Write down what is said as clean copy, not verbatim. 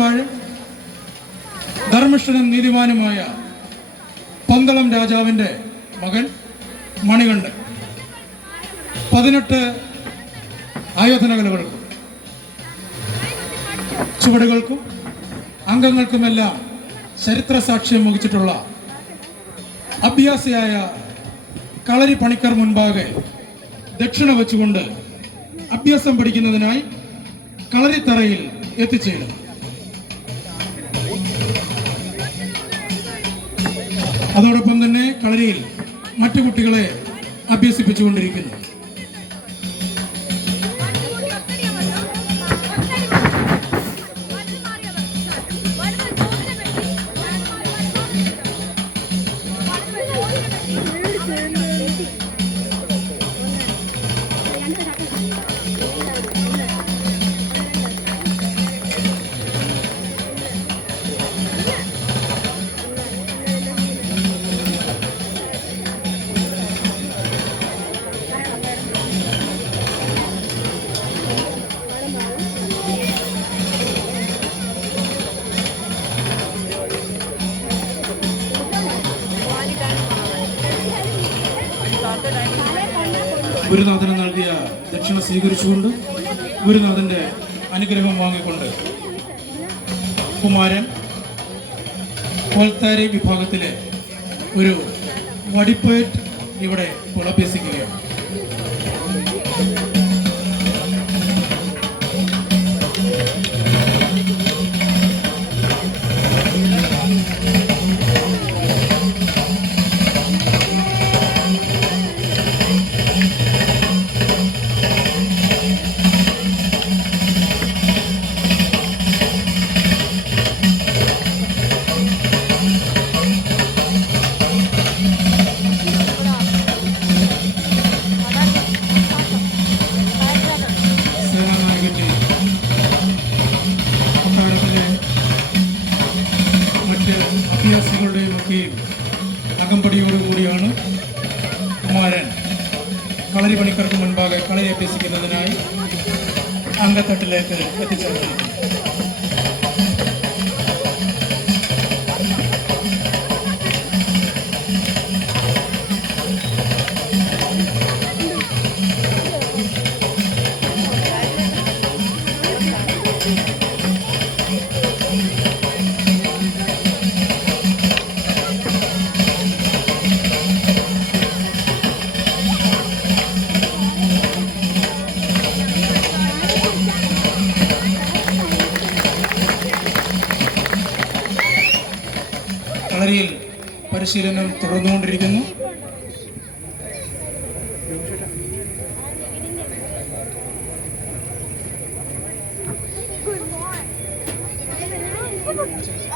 വാഴും ധർമ്മിഷ്ഠനും നീതിമാനുമായ പന്തളം രാജാവിൻ്റെ മകൻ മണികണ്ഠൻ 18 ആയോധനകലകൾക്കും ചുവടുകൾക്കും അംഗങ്ങൾക്കുമെല്ലാം ചരിത്ര സാക്ഷ്യം വഹിച്ചിട്ടുള്ള അഭ്യാസിയായ കളരി പണിക്കർ മുൻപാകെ ദക്ഷിണ വെച്ചുകൊണ്ട് അഭ്യാസം പഠിക്കുന്നതിനായി കളരിത്തറയിൽ എത്തിച്ചേരും. അതോടൊപ്പം തന്നെ കളരിയിൽ മറ്റു കുട്ടികളെ അഭ്യസിപ്പിച്ചുകൊണ്ടിരിക്കുന്നു. ഗുരുനാഥന് നൽകിയ ദക്ഷിണ സ്വീകരിച്ചുകൊണ്ട് ഗുരുനാഥന്റെ അനുഗ്രഹം വാങ്ങിക്കൊണ്ട് കുമാരൻ കോൽത്താരി വിഭാഗത്തിലെ ഒരു വടിപ്പേറ്റ് ഇവിടെ അഭ്യസിക്കുകയാണ്. അഭ്യാസികളുടെയും ഒക്കെയും അകമ്പടിയോടുകൂടിയാണ് കുമാരൻ കളരി പണിക്കർക്ക് മുൻപാകെ കളരി അഭ്യസിക്കുന്നതിനായി അങ്കത്തട്ടിലേക്ക് എത്തിച്ചേർന്നിരിക്കുന്നത്. കളരിയിൽ പരിശീലനം തുടർന്നുകൊണ്ടിരിക്കുന്നു. Good morning.